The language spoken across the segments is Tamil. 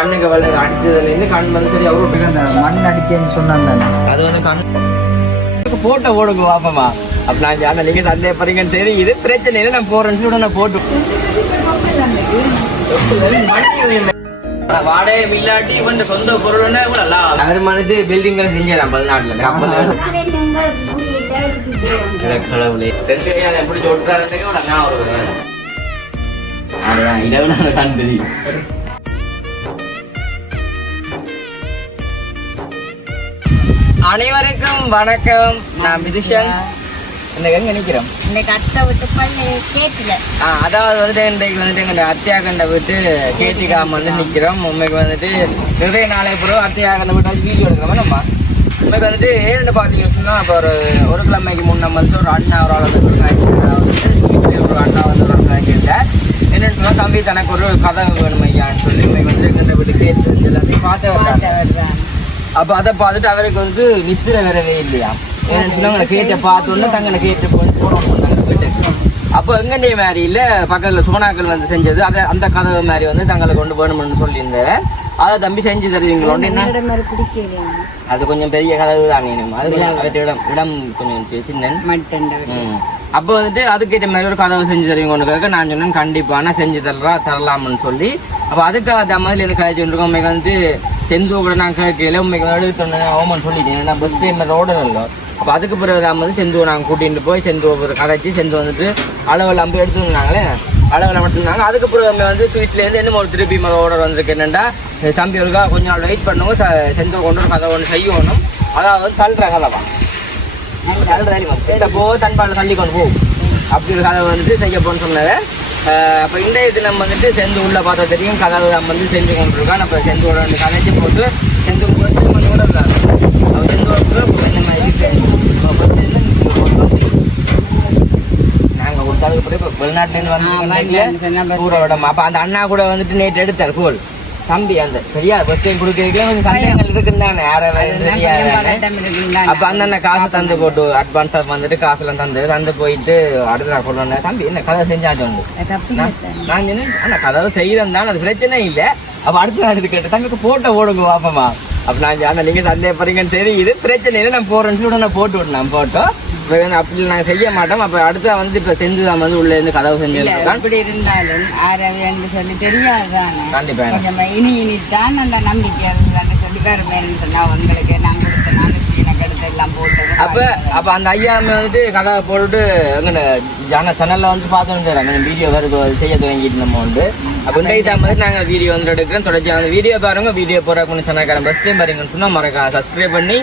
கண்ணுக்கு வெள்ளை அடிச்சதுலேருந்து கண் வந்து சரி அவரு அந்த மண் அடிச்சேன்னு சொன்னாங்க அது வந்து கண்ணுக்கு போட்டோ ஓடுங்க வாப்பமா அப்ப நான் ஆனால் நீங்க சந்தேகப்படுறீங்கன்னு தெரியுது பிரச்சனை இல்லை நான் போறேன்னு சொல்லி நான் போட்டு வாடகை இல்லாட்டி வந்து சொந்த பொருள்னா அவர் வந்துட்டு பில்டிங் செஞ்சிடலாம் வெளிநாட்டுல கடவுளே எப்படி சொல்றாரு நான் ஒரு அதுதான் இடவுல கண் தெரியும். அனைவருக்கும் வணக்கம். நான் விதுஷன். நினைக்கிறோம் அதாவது வந்துட்டு இன்றைக்கு வந்துட்டு எங்க அத்தியாகண்ட விட்டு கேட்டிக்காம வந்து நிக்கிறோம். உண்மைக்கு வந்துட்டு நிறைய நாளை பிறகு அத்தியாகண்ட விட்டு வீடியோ எடுக்கிறோம். நம்ம உண்மைக்கு வந்துட்டு ஏன்னு பார்த்தீங்கன்னு சொன்னா அப்போ ஒரு கிழமைக்கு முன்ன வந்து ஒரு அண்ணா ஒரு ஆள் வந்து ஒரு அண்ணா வந்து ஒரு கேட்டார். என்னன்னு சொன்னா தம்பி தனக்கு ஒரு கதை வேணும் ஐயான்னு சொல்லி உண்மைக்கு வந்து எங்கிட்ட விட்டு கேட்டு எல்லாத்தையும் பார்த்து வர்றாங்க. அப்போ அதை பார்த்துட்டு அவருக்கு வந்து நித்திர வரவே இல்லையா. ஏன்னு சொன்னா கேட்ட பார்த்தோன்னா தங்களை கேட்டு போனோம் வீட்டுக்கு. அப்போ எங்கண்டே மாதிரி இல்லை பக்கத்தில் சோனாக்கள் வந்து செஞ்சது அதை அந்த கதவு மாதிரி வந்து தங்களை கொண்டு போகணும்னு சொல்லியிருந்தேன். அதை தம்பி செஞ்சு தருவீங்களோன்னு என்ன அது கொஞ்சம் பெரிய கதவு தான் வேணும். அது இடம் கொஞ்சம் சின்ன. அப்போ வந்துட்டு அதுக்கேற்ற மாதிரி ஒரு கதவு செஞ்சு தருவீங்க. நான் சொன்னேன் கண்டிப்பான செஞ்சு தரலாம்னு சொல்லி. அப்போ அதுக்காக அந்த மாதிரி எனக்கு கதை சொல்லிருக்கோம். உண்மைக்கு வந்துட்டு செந்து கூட நான் கேட்கல உண்மைக்கு எடுத்தோன்னு ஓமன் சொல்லிட்டேன். நான் பஸ் டைம் ரோடு இல்லை. அப்போ அதுக்கு பிறகு தான் வந்து செந்துவை நாங்கள் கூட்டிகிட்டு போய் செந்து ஒரு கதைச்சி செந்து வந்துட்டு அளவில் அம்பு எடுத்து வந்தாங்களே அளவில் மட்டும்தாங்க. அதுக்கு பிறகு வந்து ஸ்வீட்ஸ்லேருந்து என்ன ஒரு திருப்பி ஆர்டர் வந்திருக்கு. என்னென்னா தம்பி ஒருக்கா கொஞ்சம் நாள் வெயிட் பண்ணுவோம். செந்துவை கொண்டு ஒரு கதை ஒன்று செய்யணும். அதாவது வந்து தள்ளுற கதைவா தள்ளுற போ தன்பால் தள்ளி கொண்டு போகும் அப்படி ஒரு கதை வந்துட்டு செய்ய போன்னு சொன்னது. அப்போ இன்றைய தினம் வந்துட்டு செந்து உள்ள பார்த்தா தெரியும் கதவு நம்ம வந்து செஞ்சு கொண்டிருக்கான். அப்போ செந்தோட வந்து கதைச்சி போட்டு செந்து கூட இருக்காங்க. அவர் செந்தோட என்ன மாதிரி நாங்கள் கொடுத்தாதுக்கு பிறகு இப்போ வெளிநாட்டிலேருந்து வந்து கூட விடமா. அப்போ அந்த அண்ணா கூட வந்துட்டு நேற்று எடுத்தார் கோல் தம்பி அந்த சரியா பஸ் டைம் கொடுக்க கொஞ்சம் சந்தேகங்கள் இருக்குன்னு யாரும் தெரியாது. அப்போ அந்த அண்ணன் காசு தந்து போட்டு அட்வான்ஸாக வந்துட்டு காசுலாம் தந்து போயிட்டு அடுத்த நான் கொண்டு தம்பி என்ன கதை செஞ்சாச்சு வந்து நான் சொன்னேன் ஆனால் கதவை செய்கிறேன் தான் அது பிரச்சனை இல்லை. அப்போ அடுத்த நாள் இது கேட்டு தம்பிக்கு போட்டோ ஓடுங்க வாப்பமா. அப்போ நான் ஆனால் நீங்கள் சந்தேகப்படுறீங்கன்னு தெரியுது பிரச்சனை இல்லை நான் போகிறேன்னு சொல்லி நான் போட்டு விட்டேன் போட்டோ. அப்படி நாங்கள் செய்ய மாட்டோம். அப்போ அடுத்த வந்து இப்போ செஞ்சு தான் வந்து உள்ள இருந்து கதவு செஞ்சு அப்படி இருந்தாலும் ஆரவியான்னு சொல்லி தெரியாதுதான். கண்டிப்பா இனிதான் அந்த நம்பிக்கை சொல்லி பேருமேன்னு சொன்னா உங்களுக்கு நான் கொடுத்த எனக்கு எடுத்து எல்லாம் போட்டது. அப்போ அந்த ஐயாமே வந்துட்டு கதவை போட்டுட்டு எங்கே ஜன சேனலில் வந்து பார்த்தோம் வீடியோ வருது செய்ய தொடங்கிட்டு நம்ம வந்து. அப்போ இன்றைக்கு தான் வந்து நாங்கள் வீடியோ வந்து எடுக்கிறோம். தொடர்ச்சி அந்த வீடியோ பாருங்க. வீடியோ போகிறக்குன்னு சொன்னாக்காரன் ஃபஸ்ட் டைம் பாருங்கன்னு சொன்னால் மறக்காம சப்ஸ்கிரைப் பண்ணி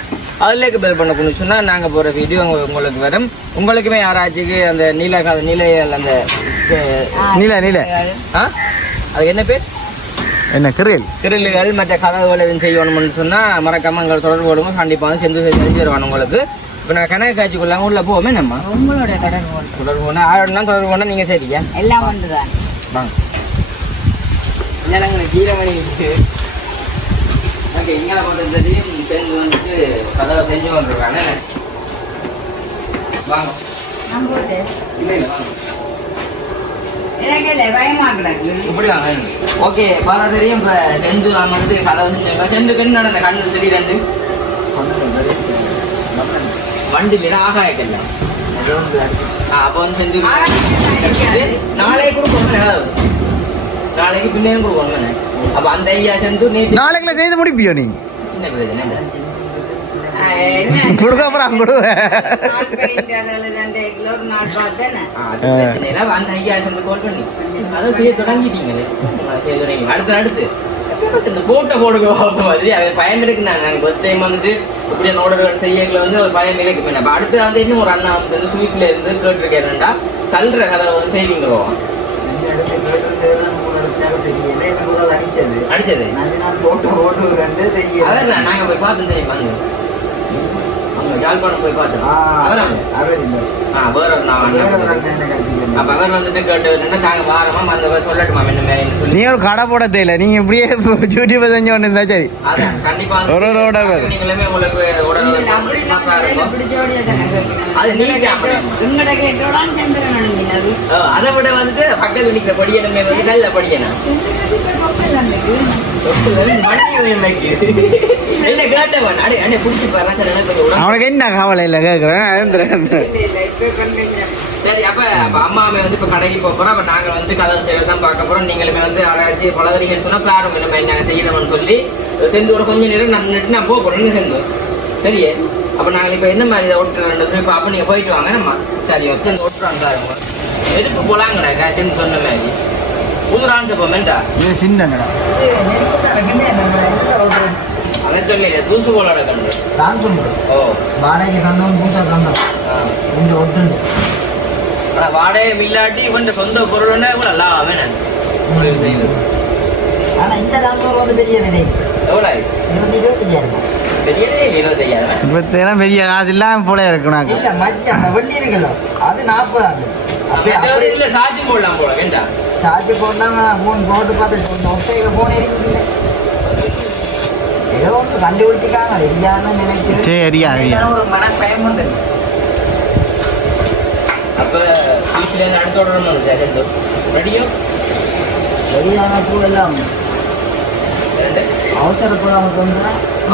அதுலேக்கு பெல் பண்ணணும்னு சொன்னால் நாங்கள் போகிற வீடியோ உங்களுக்கு வரும். உங்களுக்குமே யாராச்சுக்கு அந்த நீல அந்த நீல அது என்ன பேர் என்ன கிரில்கள் மற்ற கதவுகள் எதுவும் செய்யணும்னு சொன்னால் மறக்காம எங்களை தொடர்பு போடுங்க. கண்டிப்பாக வந்து செஞ்சு வருவாங்க உங்களுக்கு. இப்போ நான் கணக்கு காட்சிக்குள்ளாங்க உள்ள போவோமே நம்ம உங்களோட தொடர்பு போனால் யாரோடனா தொடர்பு போனால் நீங்கள் சரியா எல்லாம் ஒன்று தான் வாங்க. இல்லைங்க கீரமணி ஓகே இங்கே பண்ணுறதையும் சேர்ந்து வந்துட்டு கதவை செஞ்சு கொண்டிருக்காங்க. வாங்க இல்லை வாங்க இப்படி வாங்க. ஓகே பார்த்தா தெரியும். இப்போ செஞ்சு அவங்க வந்துட்டு கதவை செஞ்சு செந்துக்கு என்ன அந்த கண்ணு திடீரெண்டு வண்டியில் ஆகாயக்கல்ல அப்போ வந்து செஞ்சு நாளைக்கு கூட போனேன். நாளைக்கு பிள்ளையும் கூட போனேன். அப்போ அந்த ஐயா செஞ்சு நேற்று நாளைக்குள்ள செய்து முடிப்பியோ நீ சின்ன பிரச்சனை கொடுக்க அப்புறம் அந்த ஐயா கால் பண்ணி அதை செய்ய தொடங்கிட்டீங்களே அடுத்து போட்டோ போடுங்க மாதிரி அது பயம் இருக்குண்ணா. நாங்கள் ஃபர்ஸ்ட் டைம் வந்துட்டு இப்படி ஆர்டர்கள் செய்யல வந்து ஒரு பயம் இருக்கு. அப்போ அடுத்து வந்து இன்னும் ஒரு அண்ணா வந்து ஸ்வீட்ல இருந்து கேட்டுருக்கேன்டா தள்ளுற கதை வந்து செய்வீங்களோ அடிச்சது அதான் நாங்கள் போய் பார்த்து தெரியும் வந்து யாழ்ப்பாணம் போய் பார்த்தோம். அவர் வந்துட்டு கேட்டு நாங்க வாரமா அந்த சொல்லட்டுமா என்ன மாதிரி சொல்லி நீ ஒரு கடை போட தெரியல நீங்க இப்படியே யூடியூப் செஞ்சு கொண்டு இருந்தா சரி. கண்டிப்பா நீங்களுமே உங்களுக்கு அதை விட வந்துட்டு பக்கத்துல நிக்கிற படியணுமே வந்து நல்ல படிக்கணும். என்ன கேட்டவன் அடே புடிச்சு பாரு. அவனுக்கு என்ன கவலை இல்லை கேட்குறேன். சரி அப்ப அம்மாவை வந்து இப்ப கடைக்கு போறோம். அப்ப நாங்க வந்து கதை செய்யறதான் பார்க்க போறோம். நீங்களுமே வந்து ஆராய்ச்சி பழகிறீங்கன்னு சொன்னா பிளாரும் என்ன நாங்க செய்யணும்னு சொல்லி செந்தோட கொஞ்ச நேரம் நான் போக போறேன். செந்தோ சரியே. அப்ப நாங்க இப்ப என்ன மாதிரி இதை ஒட்டுறது இப்ப அப்ப நீங்க போயிட்டு வாங்க. நம்ம சரி ஒட்டு ஒட்டுறாங்க எடுப்பு போலாங்கடா செந்து சொன்ன மாதிரி புதுரான்னு போமெண்டா சின்னடா அதான் சொல்லல தூசு போலாட கண்டு நான் சொல்றேன். ஓ வாடகைக்கு தந்தோம் பூசா தந்தோம் கொஞ்சம் ஒட்டுண்டு. ஆனா வாடகை இல்லாட்டி இவன் சொந்த பொருள்னா இவ்வளவு லாபம் வேணும். ஆனா இந்த ராங்கூர் வந்து பெரிய விலை எவ்வளோ 25,000 பெரிய 25,000 இப்ப பெரிய காசு இல்லாம போல இருக்கணும். இல்ல மச்சான் அந்த வெள்ளி இருக்குல்ல அது 40 அப்படி இல்ல சாட்சி போடலாம் போல வேண்டாம். சார்ஜ் போடலாம். போன் போட்டு பார்த்து ஒத்தைக்கு போன் இருக்குதுங்க. ஏதோ ஒன்று கண்டுபிடிச்சிக்காங்க இல்லையான்னு நினைக்கிறேன். ஒரு மன பயம் வந்து அப்ப வீட்டுல இருந்து அடுத்த உடனே ரெடியோ சரியான பூ எல்லாம் அவசரப்படாம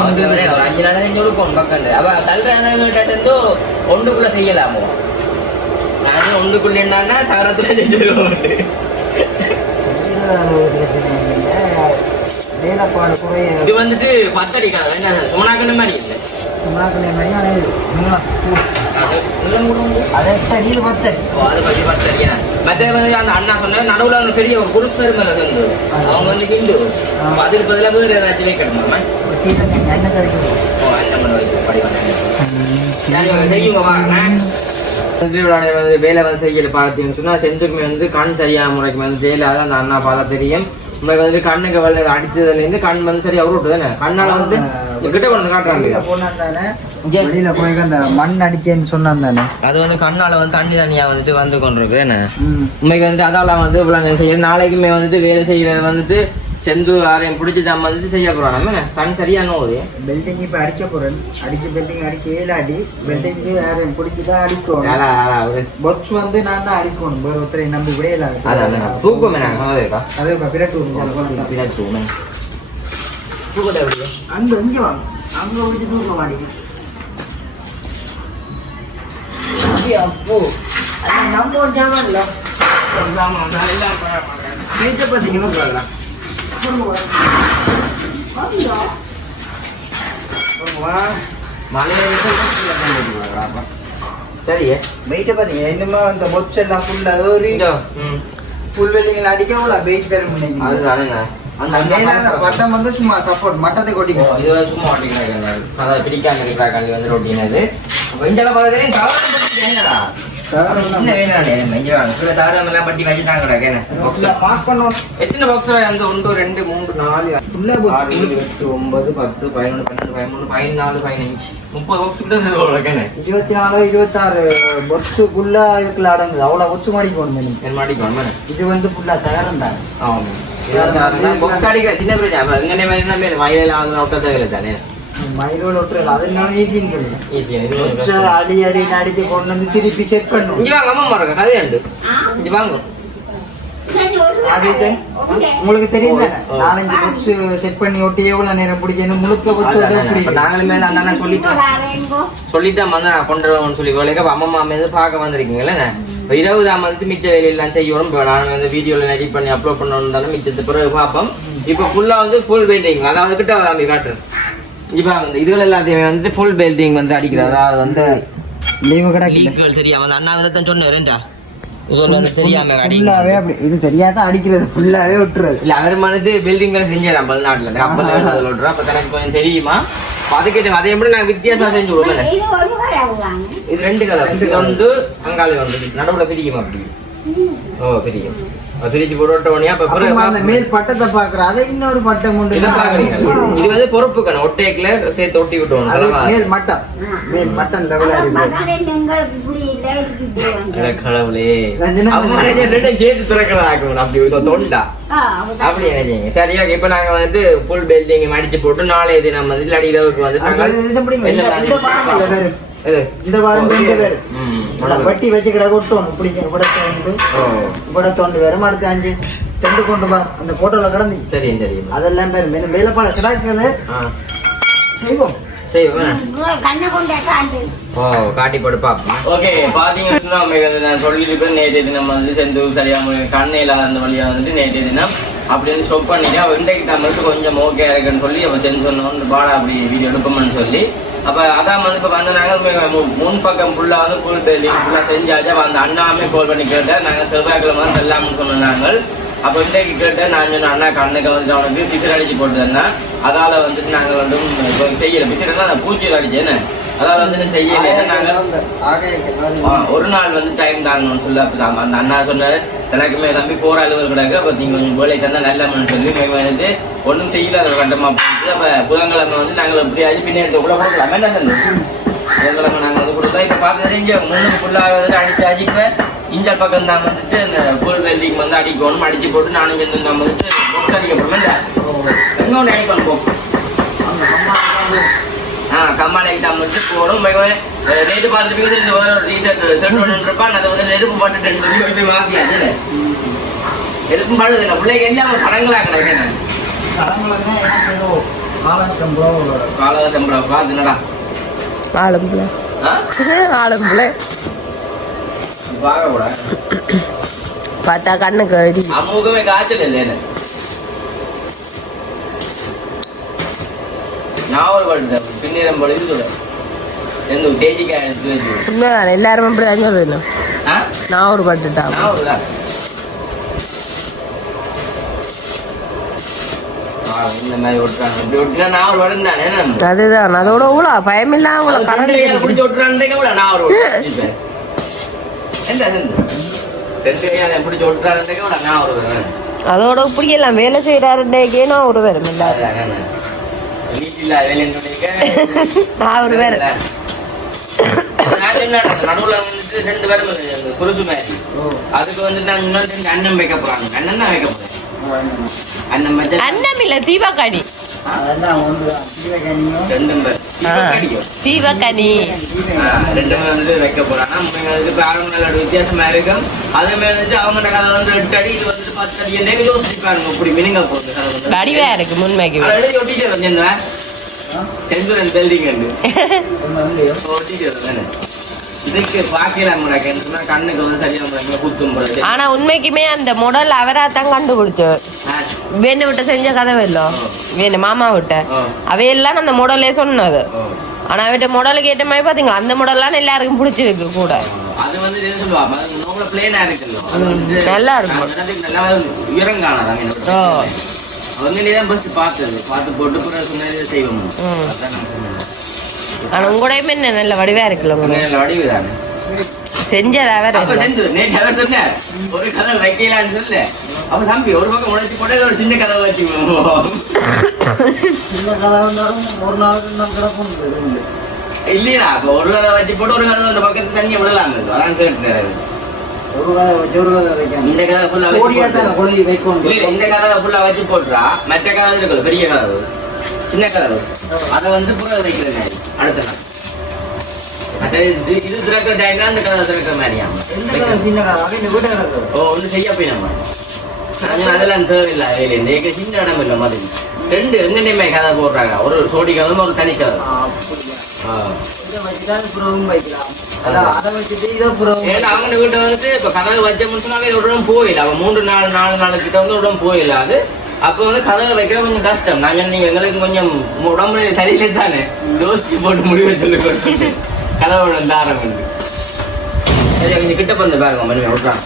வந்து ஒரு 5 நாள் கொடுப்போம் பக்கம். அப்ப கல்வி ஒன்றுக்குள்ள செய்யலாமோ? நானே ஒன்றுக்குள்ள என்னன்னா தகரத்துல செஞ்சிருவோம். வேலைப்பாடு குறைய இது வந்துட்டு 10 அடிக்காது என்ன சுமனாக்கண்ண மாதிரி இல்லை. அதை இது 10 அதை பத்தி 10 அடிக்கிறேன். மற்ற வந்து அந்த அண்ணா சொன்னார் நடுவில் அந்த பெரிய ஒரு குரூப் மேல வந்து அவங்க வந்து ஹிந்து அதுக்கு பதிலாக வேறு ஏதாச்சும் வைக்கணுமா? எண்ணெய் கிடைக்கும். ஓ அந்த மாதிரி வைக்கணும் படிவாங்க செய்யுங்க வாங்க. வேலை வந்து செய்யல பார்த்தீங்கன்னு சொன்னா செந்துக்குமே வந்து கண் சரியான முறைக்கு வந்து செய்யலாத அந்த அண்ணா பார்த்தா தெரியும். உங்களுக்கு வந்து கண்ணுக்கு வெள்ள அடிச்சதுல இருந்து கண் வந்து சரியா உருட்டு தானே கண்ணால வந்து கிட்ட கொண்டு காட்டுறாங்க. வெளியில போய் அந்த மண் அடிச்சேன்னு சொன்னான் தானே அது வந்து கண்ணால வந்து தண்ணி தண்ணியா வந்துட்டு வந்து கொண்டிருக்கு என்ன உண்மைக்கு வந்துட்டு அதால வந்து இவ்வளவு செய்யற நாளைக்குமே வந்துட்டு வேலை செய்யறது வந்துட்டு செந்து யாரையும் பிடிச்சி தான் வந்துட்டு செய்ய போறோம். நம்ம கண் சரியான போகுது. பில்டிங் இப்ப அடிக்க போறேன். பில்டிங் அடிக்க ஏலாடி பில்டிங் யாரையும் பிடிச்சிதான் அடிக்கணும். பொக்ஸ் வந்து நான் தான் அடிக்கணும். வேற ஒருத்தரை நம்பி விடையலாது. அதான் தூக்கமே நாங்க அதே பிறட்டு அங்க இங்க வாங்க. அங்க வச்சு தூக்க மாட்டீங்க. அப்போ நம்ம ஜாமல்ல பேச்ச பார்த்தீங்கன்னா சரி வெயிட்ட பாத்தீங்க என்னமா அந்த பொச்சு எல்லாம் ஃபுல்லா ஏறி புல்வெளிகள் அடிக்க வெயிட் பெற முடியும். அதுதானுங்க அந்த மேல பட்டம் வந்து சும்மா சப்போர்ட் மட்டத்தை கொட்டிக்கணும். இது சும்மா ஒட்டிக்கிறாங்க அதை பிடிக்காம இருக்கிறா கல்வி வந்து ரொட்டினது வெஞ்சல பார்த்தா எத்தனை பாக்ஸ் அந்த 1 2 3 4 6 7 8 9 10 11 12 13 14 15 30 பாக்ஸ் கிட்ட 24 26 பொக்ஸுக்குள்ள இதுக்குள்ள அடங்குது. அவ்வளவு பொச்சு மாடிக்கணும். இது வந்து ஃபுல்லா தயாரம் தான். பாக்ஸ் அடிக்கிற சின்ன பிரச்சனை எங்கே மேலே வயலில் ஒட்ட தேவையில்லை தானே மயிரோட ஒட்டுறது அதனால ஈஸின்னு அடி அடி அடிச்சு கொண்டு வந்து திருப்பி செக் பண்ணும். இங்க வாங்க அம்மா இருக்க கதை உண்டு இங்க வாங்க. உங்களுக்கு தெரியும் தானே 4-5 பொக்ஸ் செட் பண்ணி ஒட்டி எவ்வளவு நேரம் பிடிக்கணும் முழுக்க பொச்சு நாங்களும் மேல அந்த சொல்லிட்டோம் வந்து கொண்டு சொல்லி வேலைக்கு அம்மா வந்து பார்க்க வந்திருக்கீங்களே இரவு தான் வந்துட்டு மிச்ச வேலையெல்லாம் செய்யணும். இப்போ நாங்கள் வந்து வீடியோவில் எடிட் பண்ணி அப்லோட் பண்ணணும் மிச்சத்து பிறகு பார்ப்போம். இப்போ ஃபுல்லாக வந்து ஃபுல் பெயிண்டிங் அதாவது கிட்ட தம்பி காட்டுறேன். இப்போ வந்து இதுகள் எல்லாத்தையுமே வந்துட்டு ஃபுல் பெயிண்டிங் வந்து அடிக்கிறது. அதாவது வந்து லீவு கிடைக்கல தெரியாம அந்த அண்ணா தான் சொன்னேன்டா இது வந்து தெரியாம இது தெரியாத அடிக்கிறது ஃபுல்லாவே விட்டுறது இல்ல அவர் வந்துட்டு பில்டிங் செஞ்சிடலாம் தமிழ்நாட்டுல கப்பல் அதில் விட்டுறோம். அப்ப எனக்கு கொஞ்சம் தெரியுமா அதுக்கிட்ட அதே மாதிரி நாங்கள் வித்தியாசம் செஞ்சு விடுவேன். இது 2 கலர் ஒன்று அங்காளி ஒன்று நடுவுல பிரிக்குமா அப்படி ஓ பிரிக்கும் பிரிச்சு போட்டு மேல் பட்டத்தை பாக்குறோம். அதை இன்னொரு பட்டம் உண்டு இது வந்து பொறுப்பு கண் ஒட்டேக்குல சேர்த்து ஒட்டி விட்டுவோம். மேல் மட்டம் மேல் மட்டம் லெவலா கடவுளே சேர்த்து திறக்கலாம் அப்படி தொண்டா அப்படி நினைச்சீங்க. சரி ஓகே இப்ப நாங்க வந்து ஃபுல் பெல்டிங் அடிச்சு போட்டு நாளைய தினம் வந்து அடிக்கிறதுக்கு வந்து இந்த வாரம் 2 பேர் வட்டி வச்சு கிட கொட்டணும் இப்படி ഇവിടെ തോണ്ട് വരും അടുത്ത 5 2 கொண்டு பார் அந்த போட்டோல கிடந்து தெரியும் அதெல்லாம் பேர் மேலும் வேலைப்பாடு கிடக்குது செய்வோம் காட்டி போட்டு பாப்போம். ஓகே பாத்தீங்கன்னா நான் சொல்லியிருப்பேன் நேற்றைய தினம் வந்து செந்து சரியா கண்ணு இல்லாத அந்த வழியா வந்துட்டு நேற்றைய தினம் அப்படி வந்து ஸ்டொப் பண்ணிட்டு அவள் இன்றைக்கு தான் மட்டும் கொஞ்சம் ஓகே இருக்குன்னு சொல்லி அப்போ செஞ்சு சொன்னோம் பாடா அப்படி வீடியோ எடுப்போம்னு சொல்லி அப்போ அதான் வந்து இப்போ வந்து நாங்கள் முன்பக்கம் ஃபுல்லாக வந்து ஃபுல் டெய்லிங் ஃபுல்லாக செஞ்சாச்சு அப்போ அந்த அண்ணாமே கால் பண்ணி கேட்டேன் நாங்கள் செவ்வாய்க்கிழமை வந்து எல்லாம்னு சொன்னோம் நாங்கள் அப்போ இன்றைக்கு கேட்டேன் நான் சொன்ன அண்ணா கண்ணுக்கு வந்து அவனுக்கு பிசிறு அடிச்சு போட்டுருந்தேன் அதால் வந்துட்டு நாங்கள் வந்து இப்போ செய்யலை பிசிறுனா நான் பூச்சியில் அடிச்சேன்னு அதால் வந்துட்டு செய்யலை நாங்கள் ஒரு நாள் வந்து டைம் தாங்கணும்னு சொல்லி அப்படி தான் அந்த அண்ணா சொன்னார் எனக்குமே தம்பி போகிற அளவு கிடக்கு அப்போ நீங்கள் கொஞ்சம் வேலை தந்தால் நல்லமன்னு சொல்லி வந்துட்டு ஒன்றும் செய்யல அதை கட்டமாக போட்டு அப்போ புதன்கிழமை வந்து நாங்கள் எப்படியாச்சும் பின்னேற்றக்குள்ளே கொடுக்கலாம் என்ன செஞ்சோம் புதன்கிழமை நாங்கள் வந்து கொடுத்தோம் இப்போ பார்த்து தெரிஞ்சு முன்னுக்கு ஃபுல்லாக வந்துட்டு அடிச்சாச்சு இப்போ இந்த பக்கம் தான் வந்துட்டு இந்த ஃபுல் வெல்டிங் வந்து அடிக்கணும் அடிச்சு போட்டு நானும் சேர்ந்து நம்ம வந்துட்டு பொக்ஸ் அடிக்கப்படுமே எங்கே ஒன்று அடிக்கணும் போக்கு கம்மாலைக்கு தான் வந்துட்டு போகணும் நேற்று பார்த்துட்டு இந்த வேற ஒரு ரீசெட் செட் ஒன்று இருப்பான் அதை வந்து நெருப்பு பட்டுட்டு போய் மாற்றியாச்சு நெருப்பு பாடுது இல்லை பிள்ளைங்க எல்லாம் கடங்களாக கிடக்கு காலசம்பளம் பார்த்துனடா ஆலம்புல பார்க்கக்கூடாது பார்த்தா கண்ணுக்கு அமுகமே காய்ச்சல் இல்லைன்னு நாவல் படுத்தேன் பின்னிடம் பொழுது எந்த தேசிக்காய் உண்மைதான் எல்லாரும் அப்படி வேணும் நான் ஒரு பட்டுட்டா இந்த மாதிரி விட்டுறாங்க இப்படி விட்டுனா நான் ஒரு வரும் தானே அதுதான் அதோட ஊழா பயமில்லாம பிடிச்சி விட்டுறான் நான் ஒரு பிடிச்சி விட்டுறான் நான் ஒரு வருவேன் அதோட இப்படி எல்லாம் வேலை செய்யறாருக்கே நான் ஒரு வரும் இல்லாத நான் ஒரு வேற நடுவுல வந்துட்டு 2 பேரும் குருசு மாதிரி அதுக்கு வந்துட்டு நான் இன்னொரு 2 அன்னம் வைக்க போறாங்க அண்ணன் தான் வைக்க போறேன் அன்னம் இல்ல தீபக்கனி தீபக்கனி 2 வந்து வைக்க போறாங்க வித்தியாசமா இருக்கும் அதுமே வந்துட்டு அவங்க கதை வந்து 8 அடி இது வந்து 10 அடி என்ன யோசிப்பாங்க இப்படி மினிங்க போகுது வடிவா இருக்கு முன்மைக்கு ஒட்டிட்டு வந்தேன் செந்தூரன் பில்டிங் இதுக்கு பாக்கலாம் கண்ணுக்கு வந்து சரியா குத்தும் போல ஆனா உண்மைக்குமே அந்த மாடல் அவராத்தான் கண்டுபிடிச்சோம் வேணு விட்ட செஞ்ச கதை இல்லோ வேணு மாமா விட்ட அவையெல்லாம் அந்த மாடலே சொன்னது ஆனா அவட்ட மாடலுக்கு ஏற்ற மாதிரி பாத்தீங்களா அந்த மாடல்லாம் எல்லாருக்கும் பிடிச்சிருக்கு கூட அது வந்து என்ன சொல்லுவாங்க நோபல பிளேனா இருக்குல்ல நல்லா இருக்கும் நல்லா உயரங்கானதா அவங்க தான் ஃபர்ஸ்ட் பார்த்து போட்டு அப்புறம் சொன்னதே செய்வோம் ஆனா உங்களையுமே நல்ல வடிவா இருக்குல்ல நல்ல வடிவு தானே செஞ்சதா வேற அப்ப செஞ்சு நேற்று அவர் சொன்னார் ஒரு கதை வைக்கலான்னு சொல்லு அப்ப தம்பி ஒரு பக்கம் உழைச்சி போட்டு ஒரு சின்ன கதை வச்சு சின்ன கதை வந்தாலும் ஒரு நாளுக்கு கிடக்கும் இல்லையா அப்ப ஒரு கதை வச்சு போட்டு ஒரு கதை அந்த பக்கத்து தனியா விடலாம் அதான் கேட்டுறாரு இந்த கதை ஃபுல்லா இந்த கதை ஃபுல்லா வச்சு போட்டுறா மற்ற கதை இருக்குது பெரிய கதை சின்ன கதை அதை வந்து புற வைக்கிறது அடுத்த நாள் இது திறக்கிற டைம்ல அந்த கதை திறக்கிற மாதிரியா ஒண்ணு செய்ய போய் நம்ம அதெல்லாம் தேவையில்லை வேலை சின்ன இடம் இல்லை மாதிரி 2 எங்கேயுமே கதை போடுறாங்க ஒரு சோடி கதை ஒரு தனி கதை அவங்க கிட்ட வந்து இப்ப கதவை வச்ச முடிச்சுனாவே ஒரு இடம் போயில அவன் 3-4 நாளுக்கிட்ட வந்து ஒரு இடம் போயிடாது அப்ப வந்து கதவை வைக்கிற கொஞ்சம் கஷ்டம் நாங்க நீங்க எங்களுக்கு கொஞ்சம் உடம்புல சரியில்லை தானே யோசிச்சு போட்டு முடிவு சொல்லி கொடுத்து கதவோட தாரம் சரி கொஞ்சம் கிட்ட வந்து பாருங்க மணி விட்றாங்க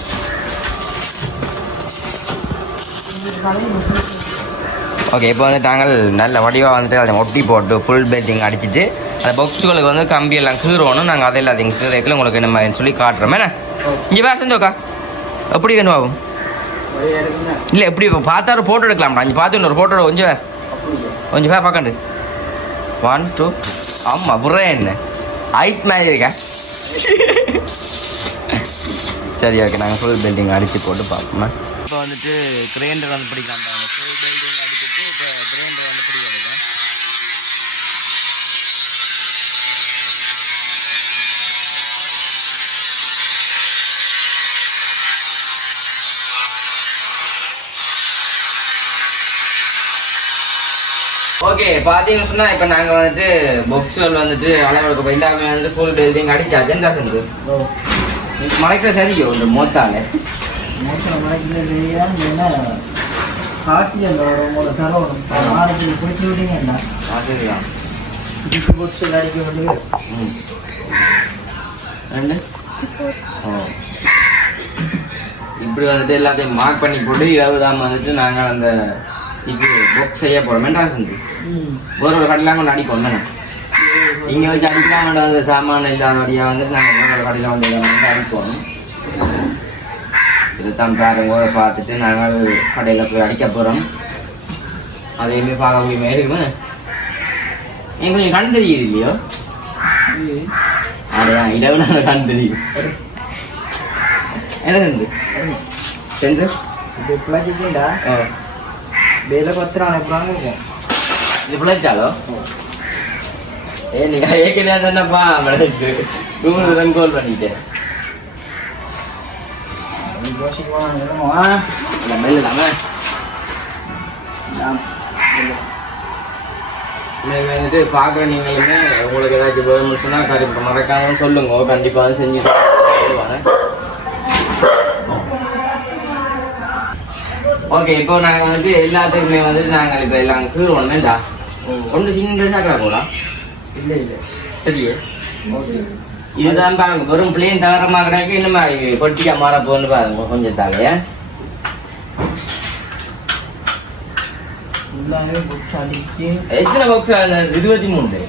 ஓகே இப்போ வந்து நாங்கள் நல்ல வடிவாக வந்துட்டு அதை ஒட்டி போட்டு ஃபுல் பெட்டிங் அடிச்சுட்டு அந்த பாக்ஸுகளுக்கு வந்து கம்பியெல்லாம் கீறணும் நாங்கள் அதை எல்லாத்தையும் கீரைக்கில் உங்களுக்கு நம்ம சொல்லி காட்டுறோம் என்ன இங்கே வா செஞ்சோக்கா எப்படி கண்டு ஆகும் இல்லை எப்படி இப்போ பார்த்தா ஒரு ஃபோட்டோ எடுக்கலாம்டா இங்கே பார்த்து ஒரு ஃபோட்டோ கொஞ்சம் பேர் பார்க்கண்டு 1 2 ஆமாம் புறே என்ன ஹைட் மாதிரி இருக்கா சரி ஓகே நாங்கள் ஃபுல் பெல்டிங் அடித்து போட்டு பார்ப்போம் இப்போ வந்துட்டு கிரைண்டர் வந்து பிடிக்கலாம் ஃபுல் பெல்டிங் அடிச்சுட்டு இப்போ கிரைண்டர் வந்து பிடிக்கலாம் ஓகே பார்த்தீங்கன்னு சொன்னால் இப்போ நாங்கள் வந்துட்டு பொக்ஸுகள் வந்துட்டு அளவுக்கு எல்லாமே வந்துட்டு ஃபுல் பில்டிங் அடிச்சாச்சு என்ன செஞ்சு மலைக்கிற சரியோ இந்த மொத்தால மோசம் மறைக்கிறது என்ன காட்டி அந்த ஒரு தரணும் ஆளுக்கு பிடிச்சி விட்டீங்கன்னா அதுதான் டிஃபு பொக்ஸில் அடிக்க வேண்டியது ரெண்டு இப்படி வந்துட்டு எல்லாத்தையும் மார்க் பண்ணி போட்டு 20ஆம் வந்துட்டு நாங்கள் அந்த இது புக் செய்ய போகிறோம் மென்றாக செஞ்சு ஒரு கடையிலாம் கொண்டு அடிப்போம் என்ன இங்கே வச்சு அடிக்கலாம் அந்த சாமான இல்லாத வழியாக வந்துட்டு நாங்கள் ஒரு கடையில் வந்து அடிப்போம் இதுதான் பாருங்க பார்த்துட்டு நாங்கள் கடையில் போய் அடிக்க போகிறோம் அதையுமே பார்க்க முடியுமா இருக்குமே எங்களுக்கு கண் தெரியுது இல்லையோ அதான் இடவு நாங்கள் கண் தெரியுது என்ன செஞ்சு இது பிள்ளைச்சிக்கிண்டா வேலை 10 நாள் எப்படாங்க இருக்கும் இது பிழைச்சாலோ நீங்க ஏற்கனவே தானப்பா விளைச்சு 100 ரன் கோல் பண்ணிட்டேன் வந்துட்டு பார்க்குற நீங்களுமே உங்களுக்கு ஏதாச்சும் வேணும்னு சொன்னால் கண்டிப்பாக மறக்காம சொல்லுங்க கண்டிப்பாக வந்து செஞ்சு ஓகே இப்போ நாங்கள் வந்துட்டு எல்லாத்துக்குமே வந்துட்டு நாங்கள் இப்போ எல்லாம் கீழோன்னுடா ஒன்று சின்ன ட்ரெஸ் ஆக்கலாம் போல இல்லை இல்லை சரியே இதுதான் பாருங்க வெறும் பிளேன் தகரமாக கிடக்கு இந்த மாதிரி பொட்டிக்கா மாற போன்னு பாருங்க கொஞ்சம் தாலையா எத்தனை பாக்ஸ் 23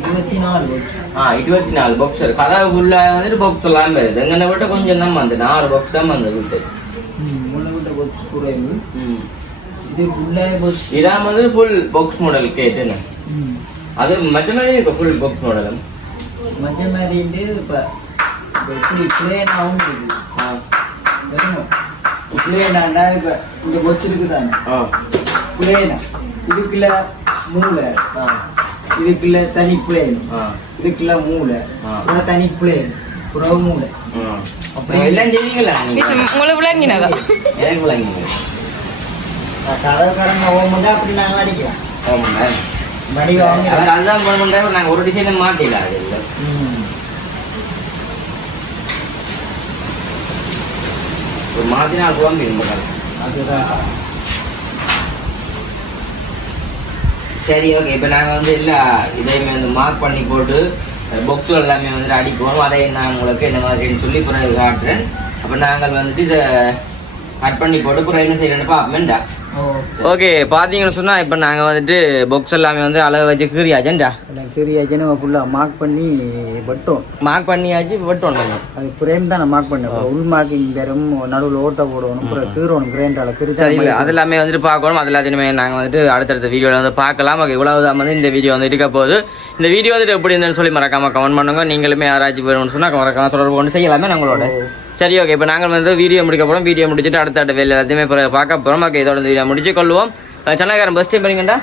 24 பாக்ஸ் கதவுக்குள்ள வந்துட்டு பாக்ஸ் எல்லாம் வருது எங்களை விட்ட கொஞ்சம் தான் வந்து 4 பாக்ஸ் தான் வந்து விட்டு இதான் வந்து ஃபுல் பாக்ஸ் மாடல் கேட்டுன்னு அது மற்ற மாதிரி இப்போ ஃபுல் பாக்ஸ் மாடலும் மற்ற மாதிரி இப்போ பிளேனாகவும் பிளேனாண்டா இப்போ இந்த கொச்சு இருக்குதானே பிளேனா இதுக்குள்ள மூளை இதுக்குள்ள தனி பிளேன் இதுக்குள்ள மூளை தனி பிளேன் புறவு மூளை எல்லாம் செய்வீங்களா உங்களுக்கு விளங்கினதா எனக்கு விளங்கிங்க கதவுக்காரங்க ஓமண்டா அப்படி நாங்கள் அடிக்கலாம் அதுதான் போன நாங்கள் ஒரு டிசைன் மாட்டில அது இல்லை ஒரு மாத்தினா குழம்பு இருப்பாங்க அதுதான் சரி ஓகே இப்போ நாங்கள் வந்து எல்லா இதையுமே வந்து மார்க் பண்ணி போட்டு பொக்ஸுகள் எல்லாமே வந்துட்டு அடிப்போம் அதை நான் உங்களுக்கு இந்த மாதிரின்னு சொல்லி பிறகு காட்டுறேன் அப்போ நாங்கள் வந்துட்டு இதை கட் பண்ணி போட்டு பிறகு என்ன செய்யறேன்னு பார்ப்போம்டா ஓகே பார்த்தீங்கன்னு சொன்னால் இப்போ நாங்கள் வந்துட்டு பொக்ஸ் எல்லாமே வந்து அளவு வச்சு கீறியாச்சேன்டா கீறியாச்சுன்னு ஃபுல்லாக மார்க் பண்ணி வெட்டோம் மார்க் பண்ணியாச்சு வெட்டோம் அது பிரேம் தான் நான் மார்க் பண்ணேன் உள் மார்க்கிங் பெரும் நடுவில் ஓட்ட போடணும் அப்புறம் கீறணும் கிரைண்டால் சரி இல்லை அது எல்லாமே வந்துட்டு பார்க்கணும் அது எல்லாத்தையுமே நாங்கள் வந்துட்டு அடுத்தடுத்த வீடியோவில் வந்து பார்க்கலாம் ஓகே இவ்வளவுதான் வந்து இந்த வீடியோ வந்து இருக்க போகுது இந்த வீடியோ வந்துட்டு எப்படி இருந்ததுன்னு சொல்லி மறக்காமல் கமெண்ட் பண்ணுங்க நீங்களுமே யாராச்சும் வேணும்னு சொன்னால் மறக்காம தொடர்பு கொண்டு செய்யலாமே நம்மளோட சரி ஓகே இப்போ நாங்கள் வந்து வீடியோ முடிக்க போகிறோம் வீடியோ முடிச்சுட்டு அடுத்த வேலை எல்லாத்தையுமே பார்க்க போகிறோம் ஓகே இதோட வீடியோ முடிச்சு கொள்வோம் சேனல்காரன் பெஸ்ட் டைம் பண்ணிங்கண்டா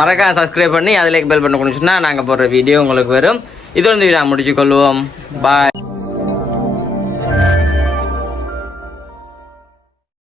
மறக்காம சப்ஸ்கிரைப் பண்ணி அதில் பெல் பண்ண கொடுத்துன்னா நாங்கள் போடுற வீடியோ உங்களுக்கு வரும் இதோட வீடியோ முடிச்சு கொள்வோம் பாய்.